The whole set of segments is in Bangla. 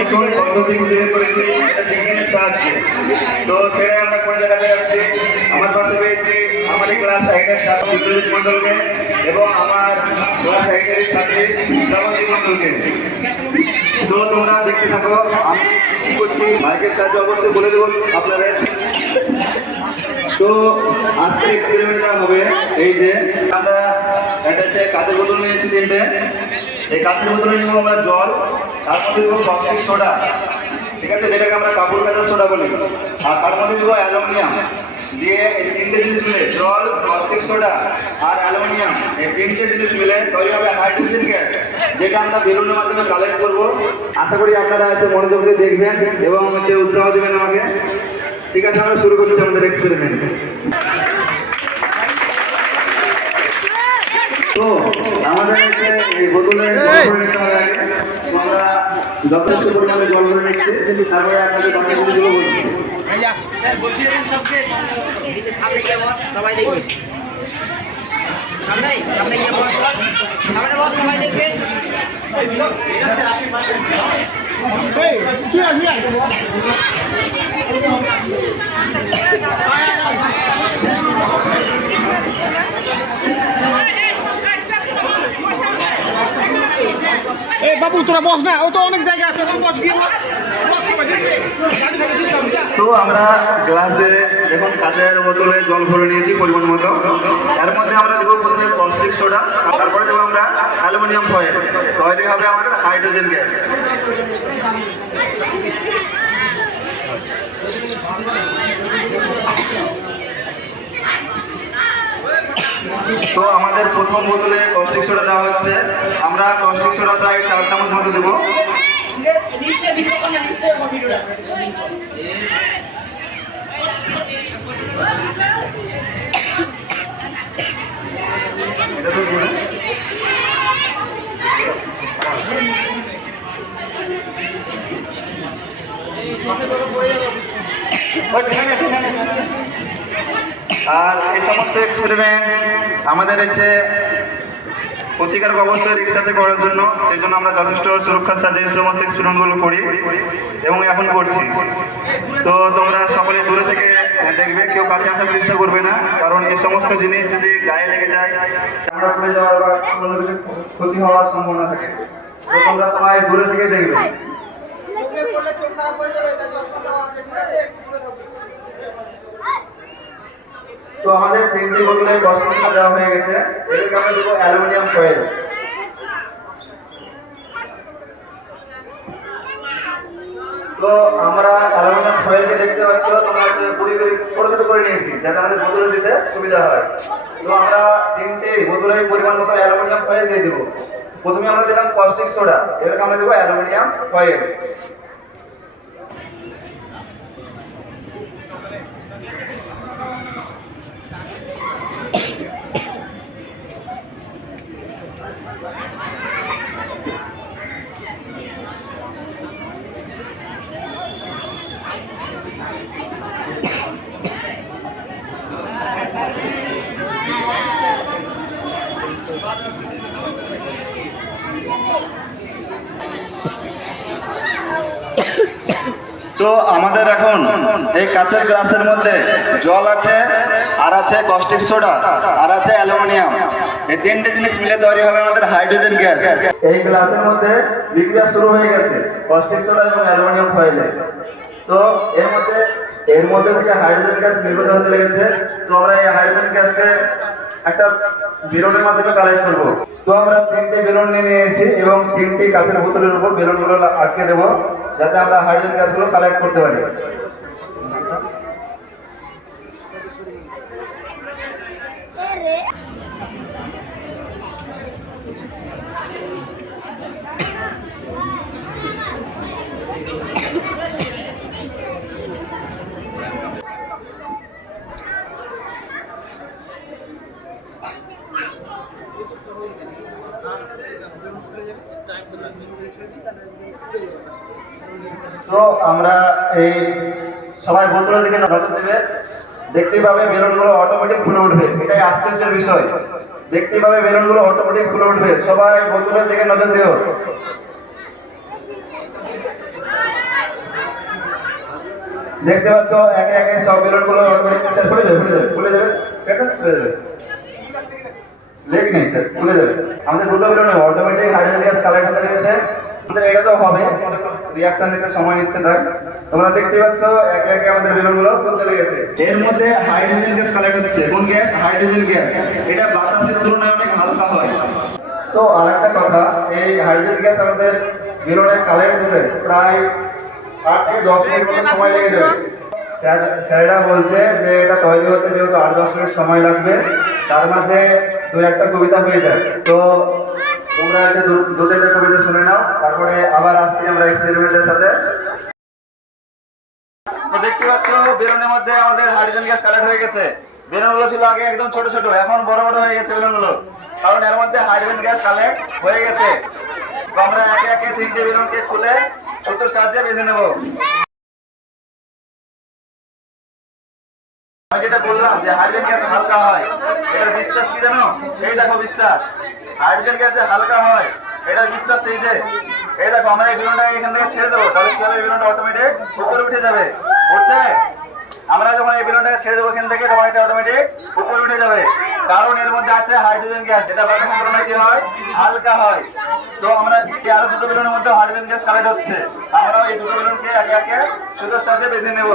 নতুন পদ্ধতি তৈরি করেছি, এটা বিজ্ঞানের সাহায্যে। তো সেটা আমরা করে দেখাতে যাচ্ছি। আমার পাশে পেয়েছি আমার ক্লাস 8-এর ছাত্র বিদ্যুৎ মন্ডলকে এবং আমার ক্লাস 8-এর ছাত্রী শ্রাবন্তী মন্ডলকে। তো তোমরা দেখতে থাকো আমি কি করছি, মাইকের সাহায্যে অবশ্যই বলে দেবো আপনাদের। তো আজকের এক্সপেরিমেন্টটা হবে এই যে আমরা এটা হচ্ছে কাঁচের বোতল নিয়েছি 3টে। এই কাঁচের বোতলে নিব আমরা জল, তার মধ্যে দেবো কস্টিক সোডা, ঠিক আছে, যেটাকে আমরা কাপড় কাঁচার সোডা বলি। আর তার মধ্যে দেবো অ্যালুমিনিয়াম। দিয়ে এই 3টে জিনিস মিলে, জল, কস্টিক সোডা আর অ্যালুমিনিয়াম, এই 3টে জিনিস মিলে তৈরি হবে হাইড্রোজেন গ্যাস, যেটা আমরা বেলুনের মাধ্যমে কালেক্ট করবো। আশা করি আপনারা এসে মনোযোগ দিয়ে দেখবেন এবং উৎসাহ দেবেন আমাকে। ঠিক আছে, আমরা শুরু করছি আমাদের এক্সপেরিমেন্ট। তো আমাদের এই বোতলে আমরা যথেষ্ট পরিমাণে জল ভরে নিচ্ছি, তারপরে আপনাদের কথাগুলো বলছি। সবাই দেখবে, সামনে গিয়ে বস, সামনে বস, সবাই দেখবে। এই বাবু তোরা বস না, ও তো অনেক জায়গা আছে, বস গিয়ে বস। তো আমরা গ্লাসে এখন কাঁচের বোতলে জল ভরে নিয়েছি পরিমাণ মতো। এর মধ্যে আমরা দেবো প্রথমে কস্টিক সোডা, তারপরে দেবো আমরা অ্যালুমিনিয়াম ফয়েল। তৈরি হবে আমাদের হাইড্রোজেন গ্যাস। তো আমাদের প্রথম বোতলে কস্টিক সোডা দেওয়া হচ্ছে। আমরা কস্টিক সোডা প্রায় 4 চামচ মতো দেবো। আর এই সমস্ত এক্সপেরিমেন্ট আমাদের হচ্ছে প্রতিকারক অবস্থায় রিক্সাতে করার জন্য, সেই জন্য আমরা যথেষ্ট সুরক্ষার সাথে এই সমস্ত এক্সপেরিমেন্টগুলো করি এবং এখন করছি। তো তোমরা সকলে দূরে থেকে দেখবে, কেউ কাছে আসার চেষ্টা করবে না, কারণ এই সমস্ত জিনিস যদি গায়ে লেগে যায় চামড়া পুড়ে যাওয়ার বা কোনো কিছু ক্ষতি হওয়ার সম্ভাবনা থাকে। তো তোমরা সবাই দূরে থেকে দেখবে। তো আমাদের 3টে বোতলে কস্টিক সোডা দেওয়া হয়ে গেছে। এটাকে আমরা দেবো অ্যালুমিনিয়াম ফয়েল। তো আমরা অ্যালুমিনিয়াম ফয়েলকে দেখতে পাচ্ছ তোমরা পুরি করে ছোট ছোট করে নিয়েছি, যাতে আমাদের বোতলে দিতে সুবিধা হয়। তো আমরা 3টে বোতলে পরিমাণ মতো অ্যালুমিনিয়াম ফয়েল দিয়ে দেবো। প্রথমে আমরা দিলাম কস্টিক সোডা, এবারে আমরা দেবো অ্যালুমিনিয়াম ফয়েল। তো আমাদের এখন এই কাঁচের গ্লাসের মধ্যে জল আছে, আর আছে কস্টিক সোডা, আর আছে অ্যালুমিনিয়াম। এই 3টে জিনিস মিলে তৈরি হবে আমাদের হাইড্রোজেন গ্যাস। এই গ্লাসের মধ্যে বিক্রিয়া শুরু হয়ে গেছে কস্টিক সোডা এবং অ্যালুমিনিয়াম ফয়েলে। তো এর মধ্যে থেকে হাইড্রোজেন গ্যাস নির্গত হতে লেগেছে। তো আমরা এই হাইড্রোজেন গ্যাসকে একটা বেলুনের মাধ্যমে কালেক্ট করবো। তো আমরা 3টে বেলুন নিয়ে এসেছি এবং 3টি কাঁচের বোতলের উপর বেলুনগুলো আটকে দেবো, যাতে আমরা হাইড্রোজেন গ্যাসগুলো কালেক্ট করতে পারি। তো আমরা এই সবাই বোতলের দিকে নজর দেবে, দেখতেই পাবে বেলুনগুলো অটোমেটিক ফুলে উঠবে। এটাই আশ্চর্যের বিষয়, দেখতেই পাবে বেলুনগুলো অটোমেটিক ফুলে উঠবে। সবাই বোতলের দিকে নজর দিও। দেখতে পাচ্ছ একে একে সব বেলুনগুলো অটোমেটিক স্যার খুলে যাবে খুলে যাবে এটা খুলে যাবে লেগ নেই স্যার খুলে যাবে আমাদের দুটো balloon automatic hydrogen gas collect হতে লেগেছে আমাদের এটা তো হবে রিঅ্যাকশন নিতে সময় নিচ্ছে তাই তোমরা দেখতে পাচ্ছ একে একে আমাদের বেলুনগুলো খুলতে লেগেছে এর মধ্যে হাইড্রোজেন গ্যাস কালেক্ট হচ্ছে কোন গ্যাস হাইড্রোজেন গ্যাস এটা বাতাসের তুলনায় অনেক হালকা হয় তো আরেকটা কথা এই হাইড্রোজেন গ্যাস আমাদের বেলুনে কালেক্ট হতে প্রায় 8 থেকে 10 মিনিট মতো সময় লেগে যাবে স্যারেরা বলছে যে এটা তৈরি হতে যেহেতু 8-10 মিনিট সময় লাগবে তার মাঝে 2-1টা কবিতা হয়ে যায় তো তোমরা এসে দুটো কবিতা শুনে নাও তারপরে আবার আসছি আমরা এক্সপেরিমেন্টের সাথে তো দেখতে পাচ্ছ বেলুনের মধ্যে আমাদের হাইড্রোজেন গ্যাস কালেক্ট হয়ে গেছে বেলুনগুলো ছিল আগে একদম ছোট ছোট এখন বড় বড় হয়ে গেছে বেলুনগুলো কারণ এর মধ্যে হাইড্রোজেন গ্যাস কালেক্ট হয়ে গেছে তো আমরা একে একে 3টে বেলুনকে খুলে সুতোর সাহায্যে বেঁধে নেব আমি যেটা বললাম যে হাইড্রোজেন গ্যাস হালকা হয় এটার বিশ্বাস কি জানো এই দেখো বিশ্বাস হাইড্রোজেন গ্যাসে হালকা হয় এটার বিশ্বাস এই যে এই দেখো আমরা এই বেলুনটা এখান থেকে ছেড়ে দেবো তাহলে কি হবে এই বেলুনটা অটোমেটিক উপরে উঠে যাবে উঠছে আমরা যখন এই বেলুনটাকে ছেড়ে দেবো এখান থেকে তখন এটা অটোমেটিক উপরে উঠে যাবে কারণ এর মধ্যে আছে হাইড্রোজেন গ্যাস এটা বাতাসের তুলনায় কি হয় হালকা হয় তো আমরা আরো দুটো বেলুনের মধ্যে হাইড্রোজেন গ্যাস কালেক্ট হচ্ছে আমরা এই দুটো বেলুনকে একে একে সুতোর সাহায্যে বেঁধে নেব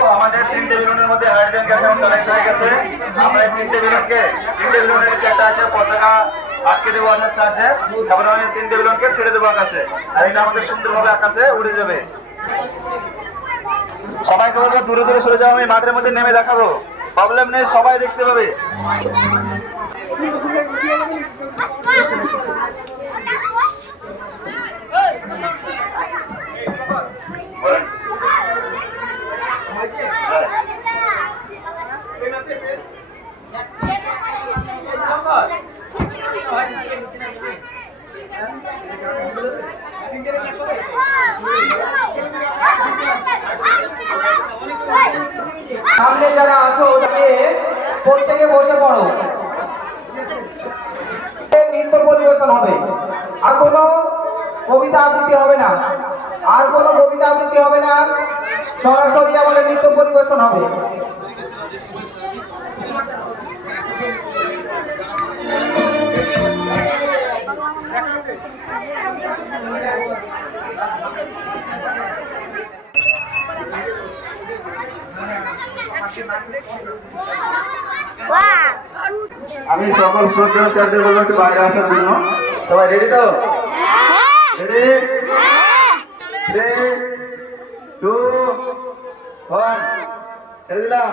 তো আমাদের 3টে বেলুনের মধ্যে হাইড্রোজেন গ্যাস এখন কালেক্ট হয়ে গেছে আমরা এই 3টে বেলুনের নিচে একটা আছে পতাকা আটকে দেবো ওয়াটার সাহায্যে তারপরে আমরা 3টে বেলুনকে ছেড়ে দেবো আকাশে আর এটা আমাদের সুন্দরভাবে আকাশে উড়ে যাবে সবাইকে বলবো দূরে দূরে সরে যাও আমি মাঠের মধ্যে নেমে দেখাবো প্রবলেম নেই সবাই দেখতে পাবে সামনে যারা আছো ওটাকে প্রত্যেকে বসে পড়ো নৃত্য পরিবেশন হবে আর কোনো কবিতা আবৃত্তি হবে না সরাসরি আমাদের নৃত্য পরিবেশন হবে আমি সকল শ্রদ্ধেয় স্যারদের বলবো একটু বাইরে আসার জন্য সবাই রেডি তো রেডি 3 2 1 ছেড়ে দিলাম